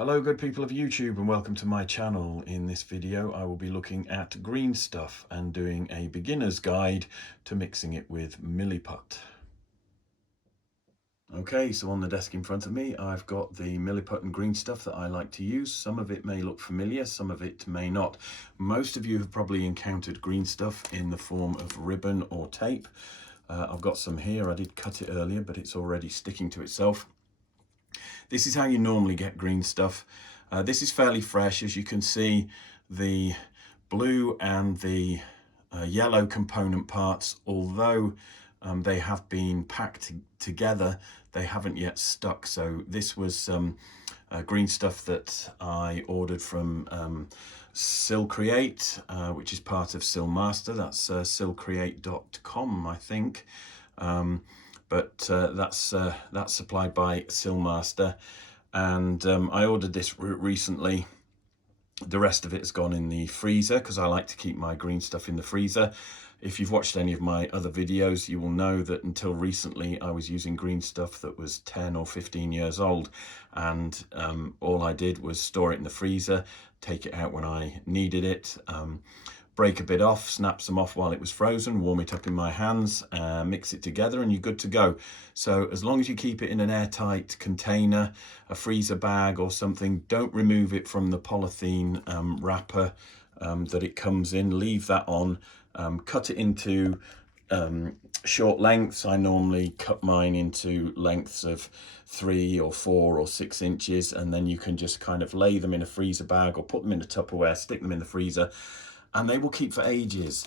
Hello good people of YouTube and welcome to my channel. In this video I will be looking at green stuff and doing a beginner's guide to mixing it with Miliput. Okay, so on the desk in front of me I've got the Miliput and green stuff that I like to use. Some of it may look familiar, some of it may not. Most of you have probably encountered green stuff in the form of ribbon or tape. I've got some here. I did cut it earlier but it's already sticking to itself. This is how you normally get green stuff. This is fairly fresh. As you can see, the blue and the yellow component parts, although they have been packed together, they haven't yet stuck. So this was green stuff that I ordered from Create, which is part of Master. That's silcreate.com, I think. But that's supplied by Master, and I ordered this recently. The rest of it has gone in the freezer because I like to keep my green stuff in the freezer. If you've watched any of my other videos, you will know that until recently I was using green stuff that was 10 or 15 years old, and all I did was store it in the freezer, take it out when I needed it, break a bit off, snap some off while it was frozen, warm it up in my hands, mix it together, and you're good to go. So as long as you keep it in an airtight container, a freezer bag or something, don't remove it from the polythene wrapper that it comes in, leave that on, cut it into short lengths. I normally cut mine into lengths of 3 or 4 or 6 inches, and then you can just kind of lay them in a freezer bag or put them in a Tupperware, stick them in the freezer, and they will keep for ages.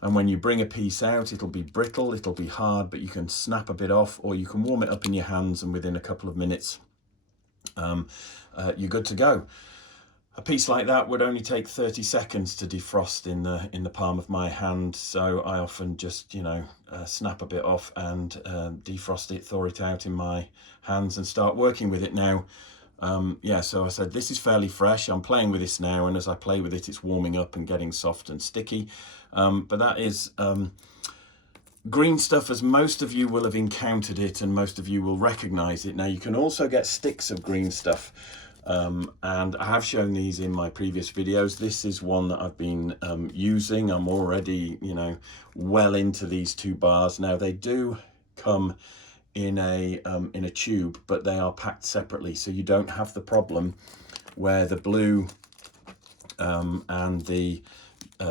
And when you bring a piece out, it'll be brittle, it'll be hard, but you can snap a bit off, or you can warm it up in your hands, and within a couple of minutes you're good to go. A piece like that would only take 30 seconds to defrost in the palm of my hand, so I often just, snap a bit off and defrost it, thaw it out in my hands and start working with it now. Yeah, so I said this is fairly fresh. I'm playing with this now, and as I play with it, it's warming up and getting soft and sticky. But that is green stuff, as most of you will have encountered it and most of you will recognize it. Now you can also get sticks of green stuff, and I have shown these in my previous videos. This is one that I've been using. I'm already, well into these 2 bars. Now they do come in a tube, but they are packed separately, so you don't have the problem where the blue and the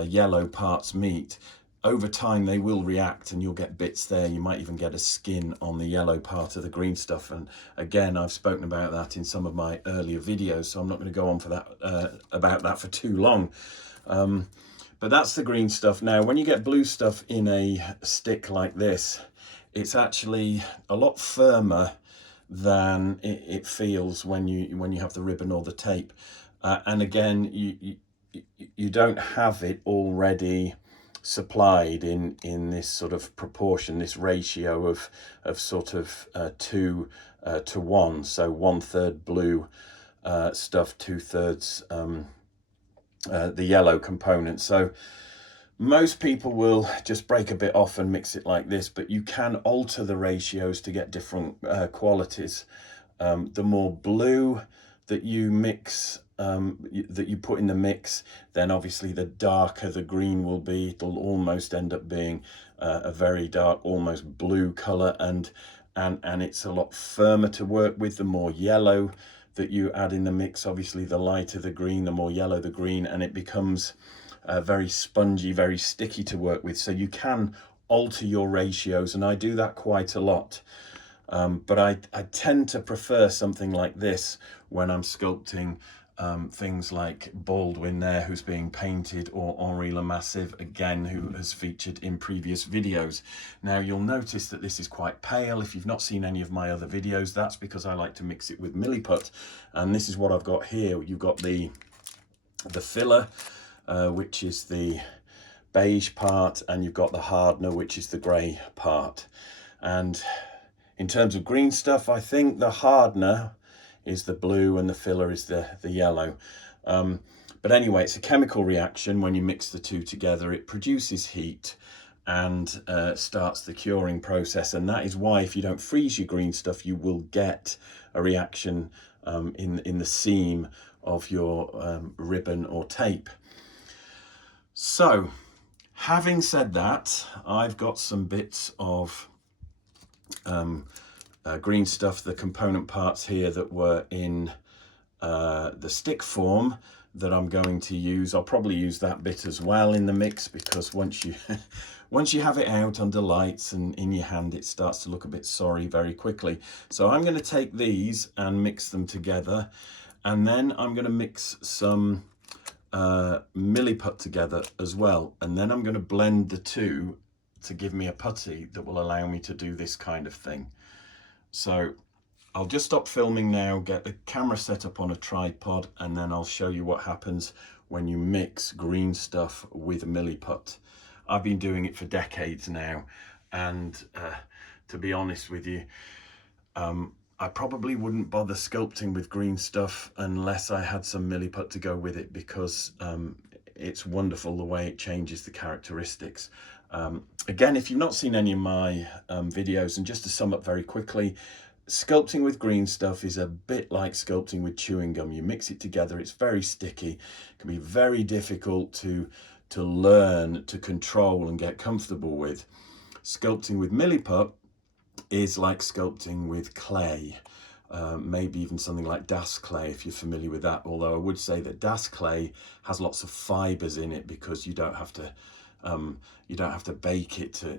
yellow parts meet. Over time they will react and you'll get bits there. You might even get a skin on the yellow part of the green stuff, and again I've spoken about that in some of my earlier videos, so I'm not going to go on for that about that for too long. But that's the green stuff. Now when you get blue stuff in a stick like this, it's actually a lot firmer than it feels when you have the ribbon or the tape. And again, you don't have it already supplied in this sort of proportion, this ratio of sort of 2 to 1. So 1/3 blue stuff, 2/3 the yellow component. So most people will just break a bit off and mix it like this, but you can alter the ratios to get different qualities. The more blue that you mix, that you put in the mix, then obviously the darker the green will be. It'll almost end up being a very dark, almost blue color, and it's a lot firmer to work with. The more yellow that you add in the mix, obviously the lighter the green, the more yellow the green, and it becomes very spongy, very sticky to work with. So you can alter your ratios, and I do that quite a lot. But I tend to prefer something like this when I'm sculpting things like Baldwin there, who's being painted, or Henri Lemassive, again, who has featured in previous videos. Now you'll notice that this is quite pale. If you've not seen any of my other videos, that's because I like to mix it with Miliput, and this is what I've got here. You've got the filler, which is the beige part, and you've got the hardener, which is the grey part. And in terms of green stuff, I think the hardener is the blue and the filler is the yellow. But anyway, it's a chemical reaction. When you mix the 2 together, it produces heat and starts the curing process, and that is why if you don't freeze your green stuff, you will get a reaction in the seam of your ribbon or tape. So, having said that, I've got some bits of green stuff, the component parts here that were in the stick form that I'm going to use. I'll probably use that bit as well in the mix, because once you once you have it out under lights and in your hand, it starts to look a bit sorry very quickly. So I'm going to take these and mix them together, and then I'm going to mix some Miliput together as well, and then I'm going to blend the two to give me a putty that will allow me to do this kind of thing. So I'll just stop filming now, get the camera set up on a tripod, and then I'll show you what happens when you mix green stuff with Miliput. I've been doing it for decades now, and to be honest with you, I probably wouldn't bother sculpting with green stuff unless I had some Miliput to go with it, because it's wonderful the way it changes the characteristics. Again, if you've not seen any of my videos, and just to sum up very quickly, sculpting with green stuff is a bit like sculpting with chewing gum. You mix it together, it's very sticky, it can be very difficult to learn to control and get comfortable with. Sculpting with Miliput is like sculpting with clay, maybe even something like Das clay, if you're familiar with that, although I would say that Das clay has lots of fibers in it, because you don't have to bake it to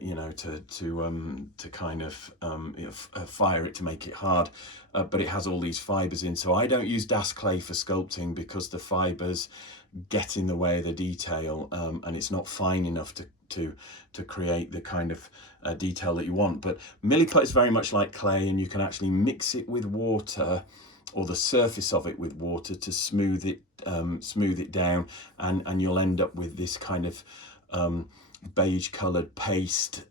kind of fire it to make it hard, but it has all these fibers in. So I don't use Das clay for sculpting, because the fibers get in the way of the detail, and it's not fine enough to create the kind of detail that you want. But Miliput is very much like clay, and you can actually mix it with water, or the surface of it with water, to smooth it down, and you'll end up with this kind of beige coloured paste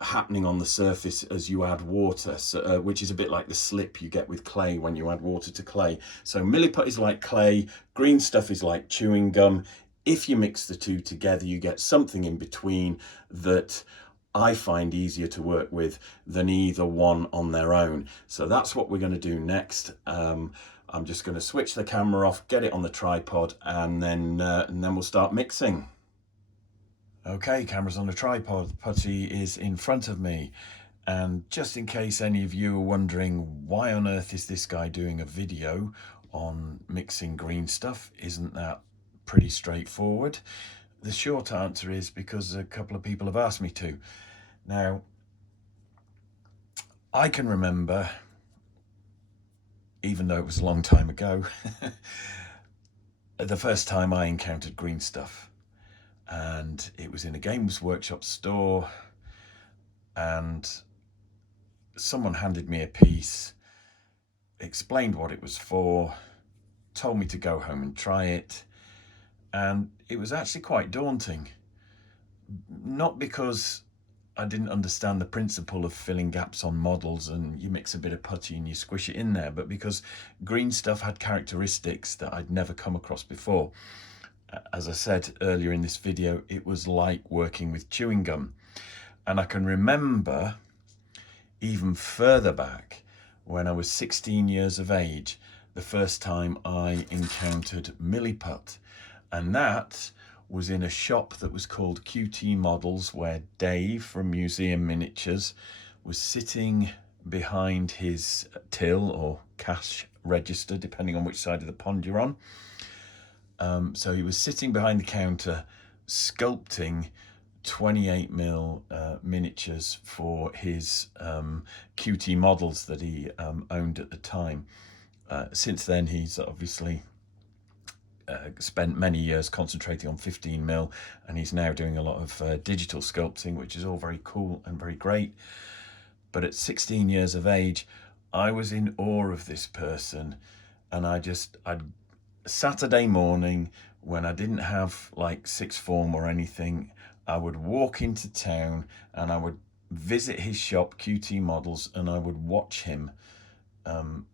happening on the surface as you add water, so, which is a bit like the slip you get with clay when you add water to clay. So Miliput is like clay, green stuff is like chewing gum. If you mix the two together, you get something in between that I find easier to work with than either one on their own. So that's what we're going to do next. I'm just going to switch the camera off, get it on the tripod, and then we'll start mixing. Okay, camera's on the tripod, putty is in front of me, and just in case any of you are wondering why on earth is this guy doing a video on mixing green stuff, isn't that pretty straightforward? The short answer is because a couple of people have asked me to. Now, I can remember, even though it was a long time ago, the first time I encountered green stuff. And it was in a Games Workshop store, and someone handed me a piece, explained what it was for, told me to go home and try it, and it was actually quite daunting. Not because I didn't understand the principle of filling gaps on models and you mix a bit of putty and you squish it in there, but because green stuff had characteristics that I'd never come across before. As I said earlier in this video, it was like working with chewing gum. And I can remember even further back, when I was 16 years of age, the first time I encountered Miliput. And that was in a shop that was called QT Models, where Dave from Museum Miniatures was sitting behind his till or cash register, depending on which side of the pond you're on. So he was sitting behind the counter sculpting 28mm miniatures for his QT Models that he owned at the time. Since then, he's obviously spent many years concentrating on 15mm, and he's now doing a lot of digital sculpting, which is all very cool and very great. But at 16 years of age, I was in awe of this person, and I'd Saturday morning, when I didn't have like sixth form or anything, I would walk into town and I would visit his shop, QT Models, and I would watch him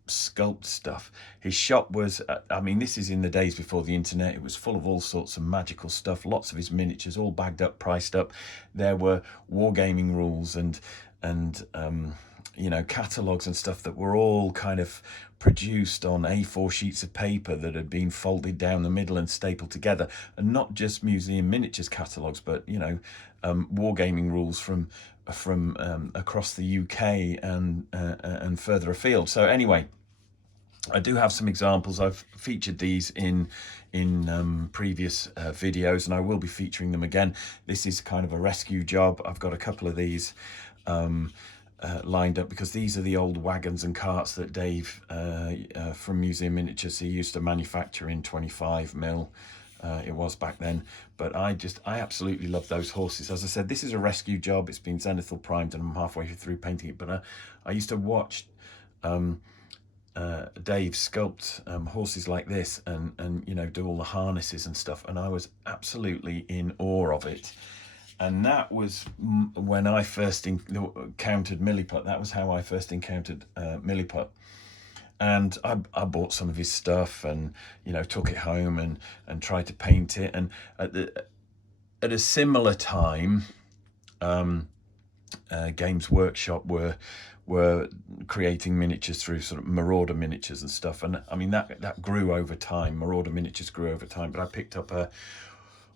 sculpt stuff. His shop was, I mean, this is in the days before the internet. It was full of all sorts of magical stuff, lots of his miniatures, all bagged up, priced up. There were wargaming rules and you know, catalogues and stuff that were all kind of produced on A4 sheets of paper that had been folded down the middle and stapled together, and not just museum miniatures catalogues, but, you know, wargaming rules from across the UK and further afield. So anyway, I do have some examples. I've featured these in previous videos, and I will be featuring them again. This is kind of a rescue job. I've got a couple of these lined up, because these are the old wagons and carts that Dave from Museum Miniatures, he used to manufacture in 25mm. It was back then, but I absolutely love those horses. As I said, this is a rescue job. It's been zenithal primed and I'm halfway through painting it, but I used to watch Dave sculpt horses like this, and you know, do all the harnesses and stuff, and I was absolutely in awe of it. And that was when I first encountered Miliput. That was how I first encountered Miliput. And I bought some of his stuff, and, you know, took it home and tried to paint it. And at a similar time, Games Workshop were creating miniatures through sort of Marauder Miniatures and stuff. And I mean, that grew over time. Marauder Miniatures grew over time. But I picked up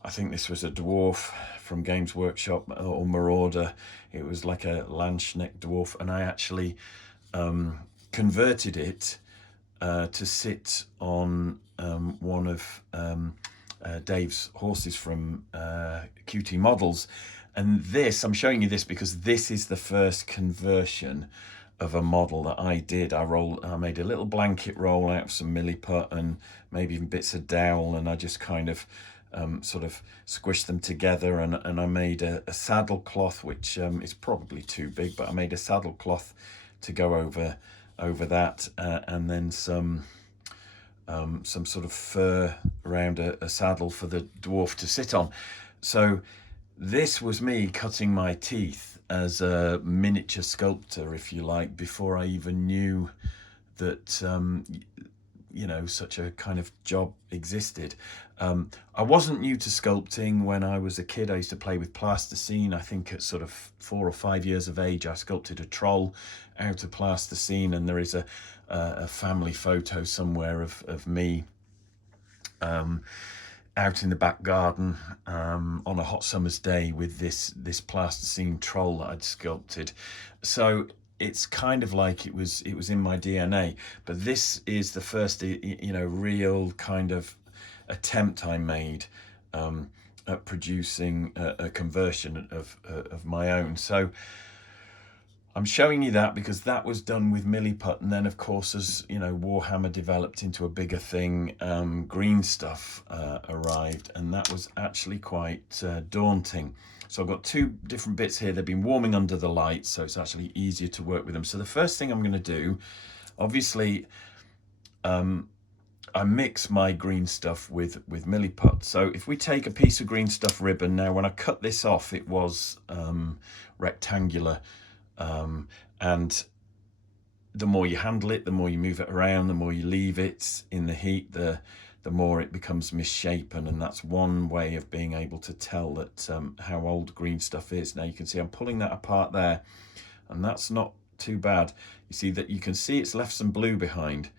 I think this was a dwarf from Games Workshop, or Marauder. It was like a Landsknecht dwarf, and I actually converted it to sit on one of Dave's horses from QT Models. And this, I'm showing you this because this is the first conversion of a model that I did. I made a little blanket roll out of some milliput and maybe even bits of dowel, and I just kind of sort of squished them together, and I made a saddle cloth, which is probably too big, but I made a saddle cloth to go over that, and then some sort of fur around a saddle for the dwarf to sit on. So this was me cutting my teeth as a miniature sculptor, if you like, before I even knew that you know, such a kind of job existed. I wasn't new to sculpting. When I was a kid, I used to play with plasticine. I think at sort of 4 or 5 years of age, I sculpted a troll out of plasticine, and there is a family photo somewhere of me out in the back garden on a hot summer's day with this plasticine troll that I'd sculpted. So it's kind of like it was in my DNA. But this is the first, you know, real kind of attempt I made at producing a conversion of my own. So I'm showing you that because that was done with Miliput, and then of course, as you know, Warhammer developed into a bigger thing, green stuff arrived, and that was actually quite daunting. So I've got two different bits here. They've been warming under the light, so it's actually easier to work with them. So the first thing I'm going to do, obviously, I mix my green stuff with Miliput. So if we take a piece of green stuff ribbon, now when I cut this off, it was rectangular, and the more you handle it, the more you move it around, the more you leave it in the heat, the more it becomes misshapen. And that's one way of being able to tell that how old green stuff is. Now you can see I'm pulling that apart there, and that's not too bad. You see that you can see it's left some blue behind.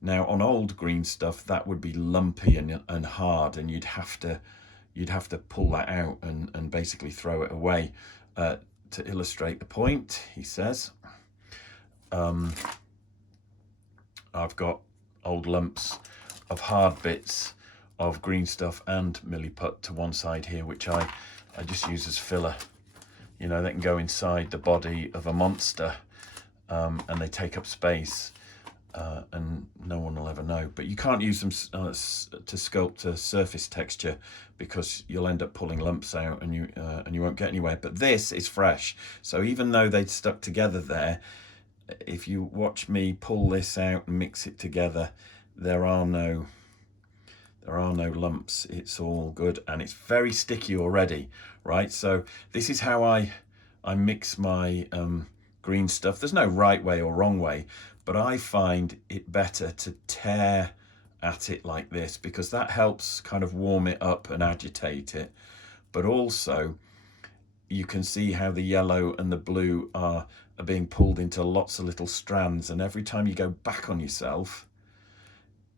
Now on old green stuff, that would be lumpy and hard, and you'd have to pull that out and basically throw it away. To illustrate the point, he says, I've got old lumps of hard bits of green stuff and Miliput to one side here, which I just use as filler. You know, they can go inside the body of a monster, and they take up space, and no one will ever know. But you can't use them to sculpt a surface texture, because you'll end up pulling lumps out, and you won't get anywhere. But this is fresh, so even though they'd stuck together there, if you watch me pull this out and mix it together, there are no lumps. It's all good, and it's very sticky already, right? So this is how I mix my green stuff. There's no right way or wrong way, but I find it better to tear at it like this, because that helps kind of warm it up and agitate it. But also you can see how the yellow and the blue are are being pulled into lots of little strands, and every time you go back on yourself,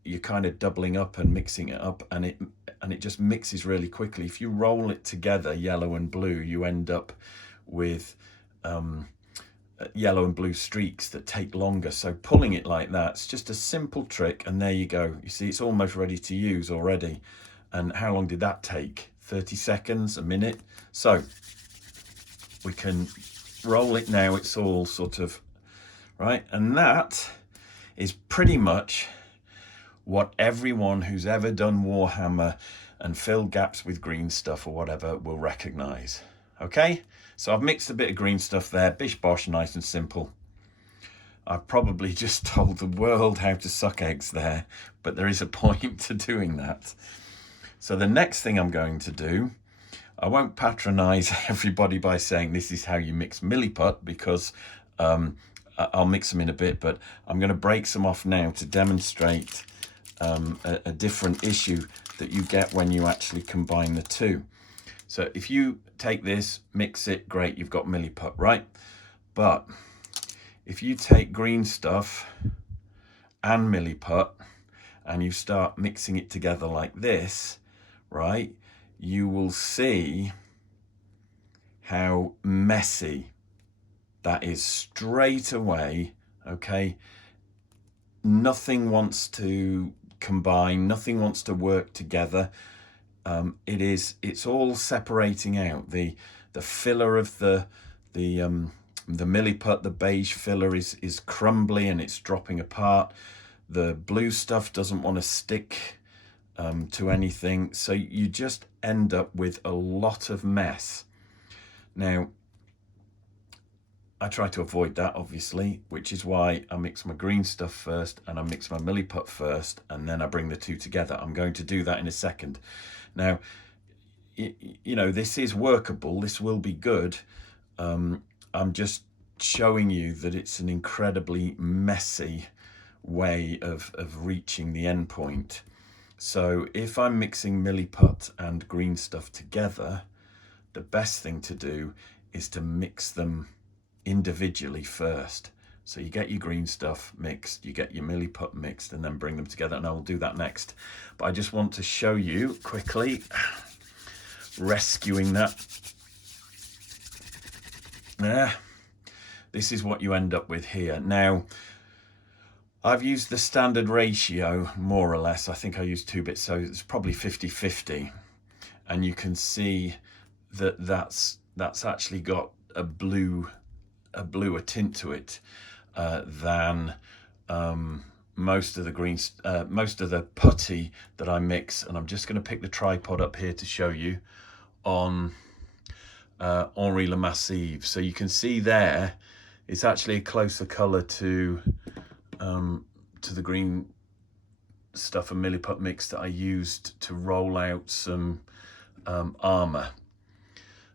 you're kind of doubling up and mixing it up, and it just mixes really quickly. If you roll it together, yellow and blue, you end up with yellow and blue streaks that take longer. So pulling it like that's just a simple trick, and there you go. You see, it's almost ready to use already. And how long did that take? 30 seconds, a minute. So we can roll it now. It's all sort of right, and that is pretty much what everyone who's ever done Warhammer and filled gaps with green stuff or whatever will recognize. Okay, so I've mixed a bit of green stuff there, bish bosh, nice and simple. I've probably just told the world how to suck eggs there, but there is a point to doing that. So the next thing I'm going to do, I won't patronize everybody by saying this is how you mix milliput, because I'll mix them in a bit, but I'm going to break some off now to demonstrate a different issue that you get when you actually combine the two. So if you take this, mix it, great, you've got milliput, right? But if you take green stuff and milliput and you start mixing it together like this, right, you will see how messy that is straight away. Okay, nothing wants to combine, nothing wants to work together. It's all separating out. The filler of the milliput, the beige filler is crumbly and it's dropping apart. The blue stuff doesn't want to stick to anything, so you just end up with a lot of mess. Now, I try to avoid that, obviously, which is why I mix my green stuff first and I mix my milliput first, and then I bring the two together. I'm going to do that in a second. Now, you know, this is workable. This will be good. I'm just showing you that it's an incredibly messy way of reaching the end point. So if I'm mixing milliput and green stuff together, the best thing to do is to mix them individually first. So you get your green stuff mixed, you get your milliput mixed, and then bring them together, and I will do that next. But I just want to show you quickly, rescuing that. This is what you end up with here. Now, I've used the standard ratio, more or less. I think I used 2 bits, so it's probably 50-50. And you can see that that's actually got a bluer tint to it than most of the putty that I mix. And I'm just going to pick the tripod up here to show you on Henri Le Massive. So you can see there, it's actually a closer color to the green stuff and milliput mix that I used to roll out some armor.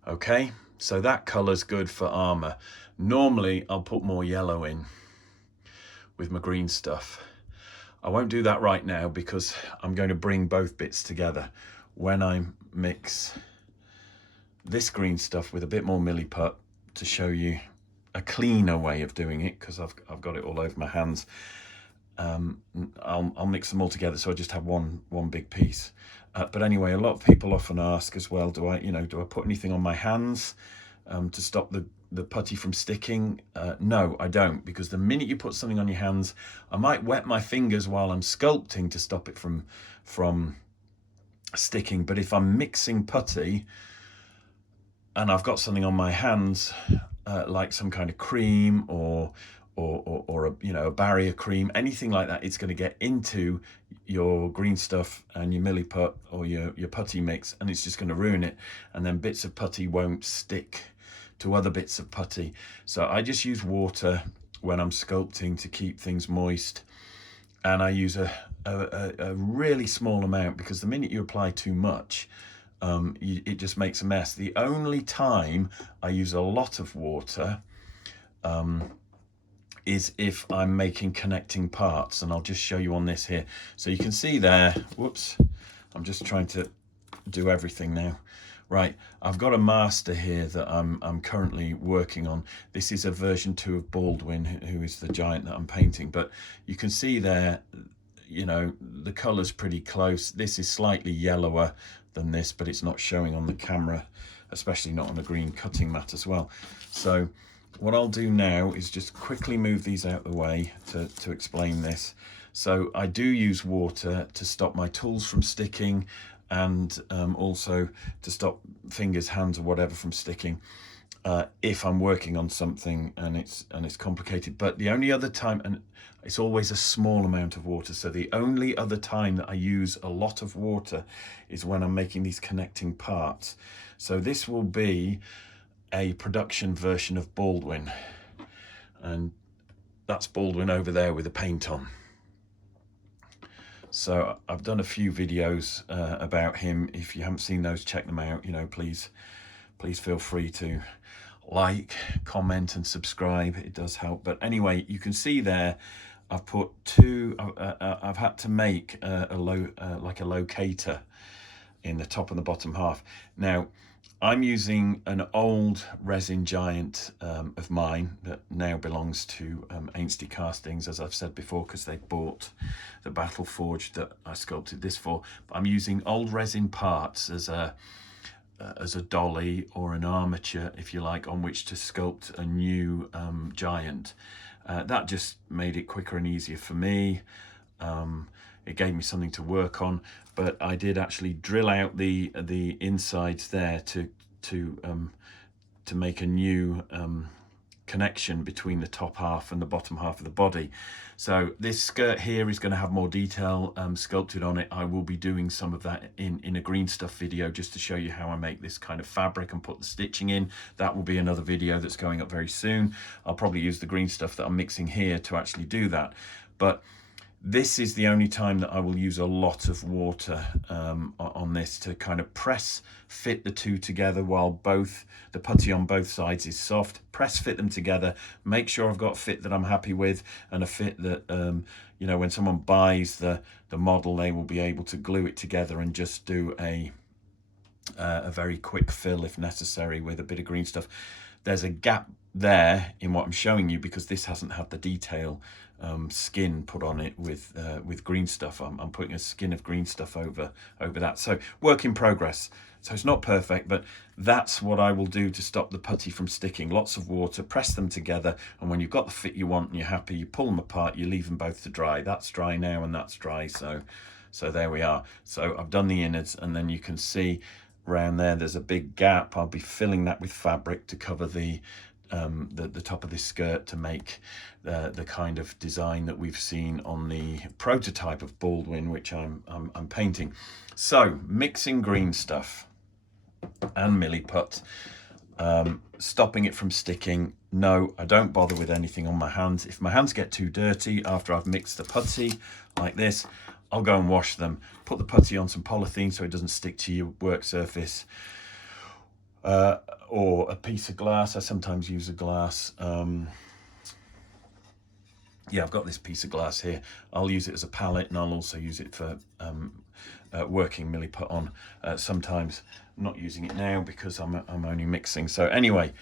Okay, so that color's good for armor. Normally I'll put more yellow in with my green stuff. I won't do that right now because I'm going to bring both bits together. When I mix this green stuff with a bit more milliput to show you a cleaner way of doing it, because I've got it all over my hands, I'll mix them all together, so I just have one big piece. But anyway, a lot of people often ask as well, do I put anything on my hands to stop the putty from sticking? No, I don't, because the minute you put something on your hands, I might wet my fingers while I'm sculpting to stop it from sticking. But if I'm mixing putty and I've got something on my hands, like some kind of cream or a barrier cream, anything like that, it's going to get into your green stuff and your milliput or your putty mix, and it's just going to ruin it, and then bits of putty won't stick to other bits of putty. So I just use water when I'm sculpting to keep things moist, and I use a really small amount, because the minute you apply too much, it just makes a mess. The only time I use a lot of water is if I'm making connecting parts, and I'll just show you on this here. So you can see there, whoops, I'm just trying to do everything now. Right, I've got a master here that I'm currently working on. This is a version 2 of Baldwin, who is the giant that I'm painting. But you can see there, you know, the colour's pretty close. This is slightly yellower than this, but it's not showing on the camera, especially not on a green cutting mat as well. So what I'll do now is just quickly move these out of the way to explain this. So I do use water to stop my tools from sticking, and also to stop fingers, hands or whatever from sticking if I'm working on something and it's complicated. But the only other time, and it's always a small amount of water, so the only other time that I use a lot of water is when I'm making these connecting parts. So this will be a production version of Baldwin, and that's Baldwin over there with the paint on. So I've done a few videos about him. If you haven't seen those, check them out. You know, please feel free to like, comment and subscribe. It does help. But anyway, you can see there I've put two, I've had to make like a locator in the top and the bottom half. Now I'm using an old resin giant of mine that now belongs to Ainsley Castings, as I've said before, because they bought the Battle Forge that I sculpted this for. But I'm using old resin parts as a dolly or an armature, if you like, on which to sculpt a new giant. That just made it quicker and easier for me. It gave me something to work on, but I did actually drill out the insides there to make a new connection between the top half and the bottom half of the body. So this skirt here is going to have more detail sculpted on it. I will be doing some of that in a green stuff video, just to show you how I make this kind of fabric and put the stitching in. That will be another video that's going up very soon. I'll probably use the green stuff that I'm mixing here to actually do that. But this is the only time that I will use a lot of water on this to kind of press fit the two together while the putty on both sides is soft. Press fit them together, make sure I've got a fit that I'm happy with, and a fit that you know, when someone buys the model, they will be able to glue it together and just do a very quick fill if necessary with a bit of green stuff. There's a gap there in what I'm showing you because this hasn't had the detail skin put on it with green stuff. I'm putting a skin of green stuff over that. So work in progress. So it's not perfect, but that's what I will do to stop the putty from sticking. Lots of water, press them together, and when you've got the fit you want and you're happy, you pull them apart, you leave them both to dry. That's dry now and that's dry, so there we are. So I've done the innards, and then you can see around there's a big gap. I'll be filling that with fabric to cover the top of this skirt to make the kind of design that we've seen on the prototype of Baldwin, which I'm painting. So mixing green stuff and milliput, stopping it from sticking. No, I don't bother with anything on my hands. If my hands get too dirty after I've mixed the putty like this, I'll go and wash them, put the putty on some polythene so it doesn't stick to your work surface, or a piece of glass. I sometimes use a glass. Yeah, I've got this piece of glass here. I'll use it as a palette, and I'll also use it for working milliput on sometimes. I'm not using it now because I'm only mixing. So anyway,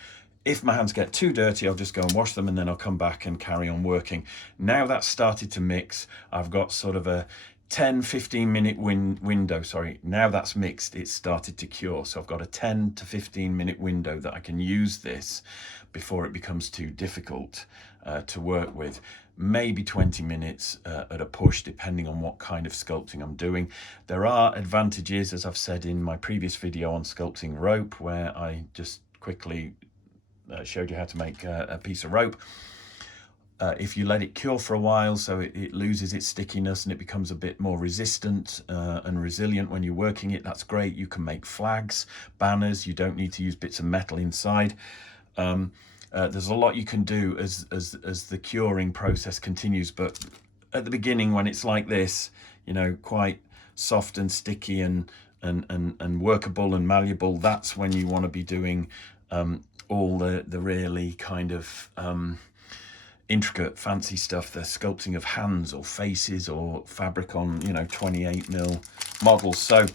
if my hands get too dirty, I'll just go and wash them, and then I'll come back and carry on working. Now that's started to mix, I've got sort of a 10-15 minute window. Sorry, now that's mixed, it's started to cure. So I've got a 10 to 15 minute window that I can use this before it becomes too difficult to work with. Maybe 20 minutes at a push, depending on what kind of sculpting I'm doing. There are advantages, as I've said in my previous video on sculpting rope, where I just quickly showed you how to make a piece of rope. If you let it cure for a while, so it loses its stickiness and it becomes a bit more resistant and resilient when you're working it, that's great. You can make flags, banners. You don't need to use bits of metal inside. There's a lot you can do as the curing process continues, but at the beginning, when it's like this, you know, quite soft and sticky and workable and malleable, that's when you want to be doing all the really kind of intricate fancy stuff, the sculpting of hands or faces or fabric on, you know, 28mm models. So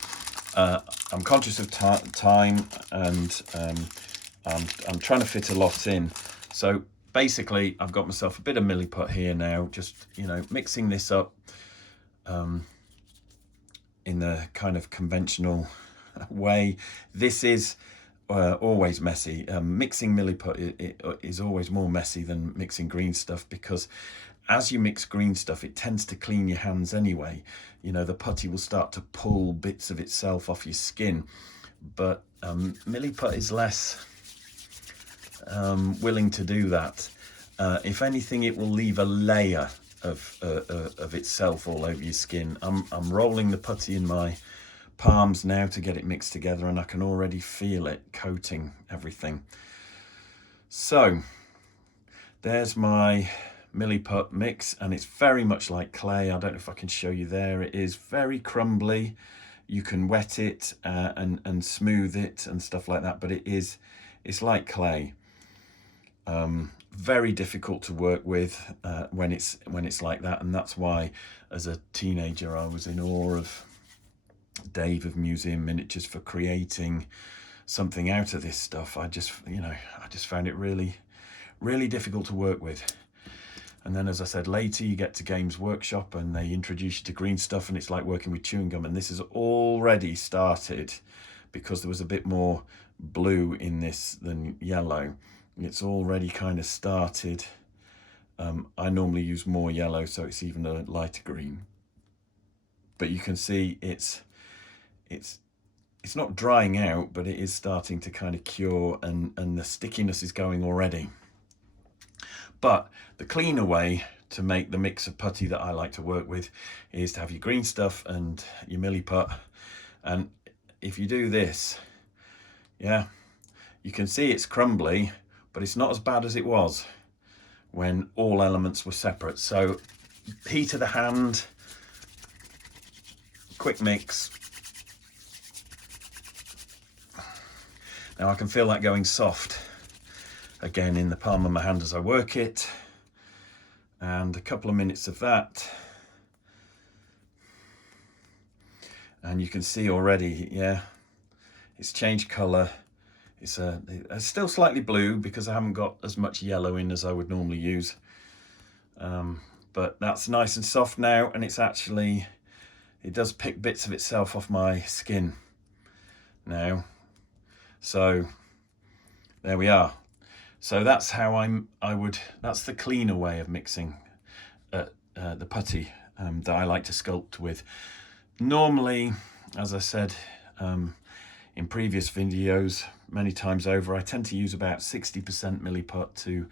I'm conscious of time, and I'm trying to fit a lot in. So basically, I've got myself a bit of milliput here now, just, you know, mixing this up in the kind of conventional way. This is always messy. Mixing milliput is always more messy than mixing green stuff, because as you mix green stuff, it tends to clean your hands anyway. You know, the putty will start to pull bits of itself off your skin, but milliput is less willing to do that. If anything, it will leave a layer of itself all over your skin. I'm rolling the putty in my palms now to get it mixed together, and I can already feel it coating everything. So there's my milliput mix, and it's very much like clay. I don't know if I can show you there. It is very crumbly. You can wet it and smooth it and stuff like that, but it's like clay. Very difficult to work with when it's like that, and that's why as a teenager I was in awe of Dave of Museum Miniatures for creating something out of this stuff. I just found it really, really difficult to work with. And then, as I said, later you get to Games Workshop and they introduce you to green stuff, and it's like working with chewing gum. And this has already started, because there was a bit more blue in this than yellow. It's already kind of started. I normally use more yellow, so it's even a lighter green. But you can see it's not drying out, but it is starting to kind of cure, and the stickiness is going already. But the cleaner way to make the mix of putty that I like to work with is to have your green stuff and your milliput. And if you do this, yeah, you can see it's crumbly, but it's not as bad as it was when all elements were separate. So heat of the hand, quick mix. Now I can feel that going soft again in the palm of my hand as I work it, and a couple of minutes of that, and you can see already, yeah, it's changed colour. It's still slightly blue because I haven't got as much yellow in as I would normally use, but that's nice and soft now, and it does pick bits of itself off my skin now. So there we are. So that's how that's the cleaner way of mixing the putty that I like to sculpt with. Normally, as I said in previous videos many times over, I tend to use about 60% milliput to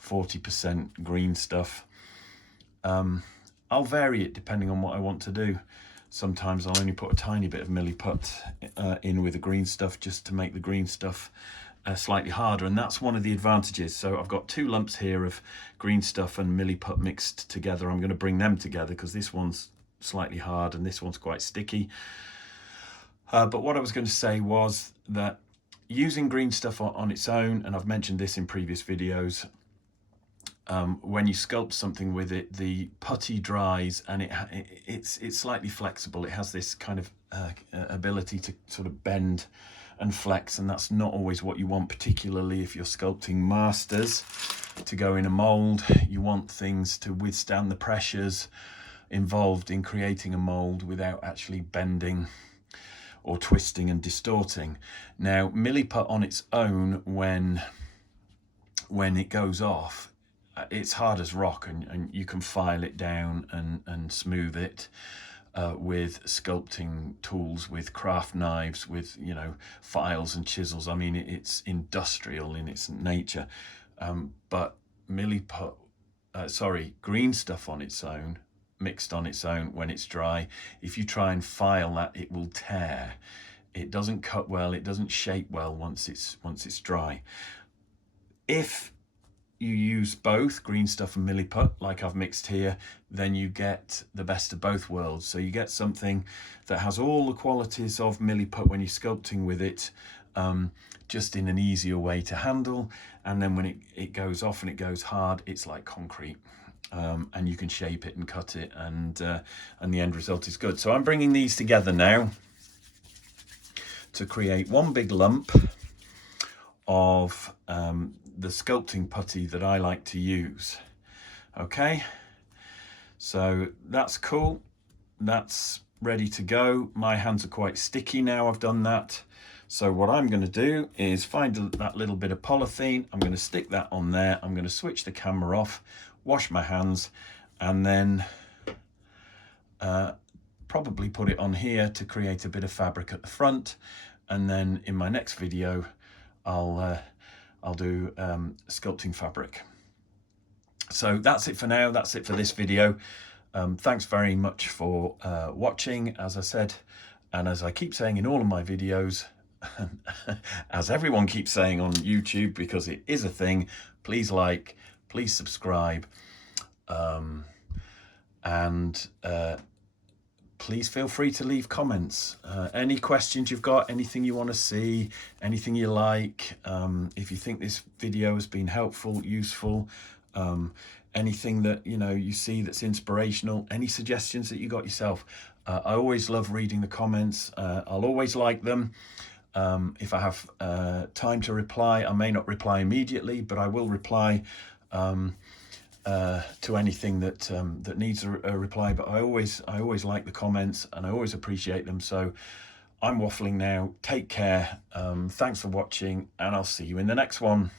40% green stuff. I'll vary it depending on what I want to do. Sometimes I'll only put a tiny bit of milliput in with the green stuff, just to make the green stuff slightly harder, and that's one of the advantages. So I've got two lumps here of green stuff and milliput mixed together. I'm going to bring them together because this one's slightly hard and this one's quite sticky. But what I was going to say was that using green stuff on its own, and I've mentioned this in previous videos, when you sculpt something with it, the putty dries and it's slightly flexible. It has this kind of ability to sort of bend and flex, and that's not always what you want, particularly if you're sculpting masters to go in a mold. You want things to withstand the pressures involved in creating a mold without actually bending or twisting and distorting. Now, milliput on its own, when it goes off, it's hard as rock, and you can file it down and smooth it with sculpting tools, with craft knives, with, you know, files and chisels. I mean, it's industrial in its nature. But green stuff on its own, mixed on its own, when it's dry, if you try and file that, it will tear. It doesn't cut well, it doesn't shape well once it's dry. If you use both green stuff and milliput, like I've mixed here, then you get the best of both worlds. So you get something that has all the qualities of milliput when you're sculpting with it, just in an easier way to handle. And then when it goes off and it goes hard, it's like concrete. And you can shape it and cut it, and the end result is good. So I'm bringing these together now. to create one big lump of the sculpting putty that I like to use. Okay, so that's cool. That's ready to go. My hands are quite sticky now I've done that. So what I'm going to do is find that little bit of polythene. I'm going to stick that on there. I'm going to switch the camera off, wash my hands, and then probably put it on here to create a bit of fabric at the front. And then in my next video, I'll do sculpting fabric. So that's it for now. That's it for this video. Thanks very much for watching, as I said, and as I keep saying in all of my videos, as everyone keeps saying on YouTube, because it is a thing, please like, please subscribe, and please feel free to leave comments. Any questions you've got, anything you want to see, anything you like, if you think this video has been helpful, useful, anything that you see that's inspirational, any suggestions that you got yourself. I always love reading the comments. I'll always like them. If I have time to reply, I may not reply immediately, but I will reply to anything that needs a reply. But I always like the comments, and I always appreciate them. So I'm waffling now. Take care. Thanks for watching, and I'll see you in the next one.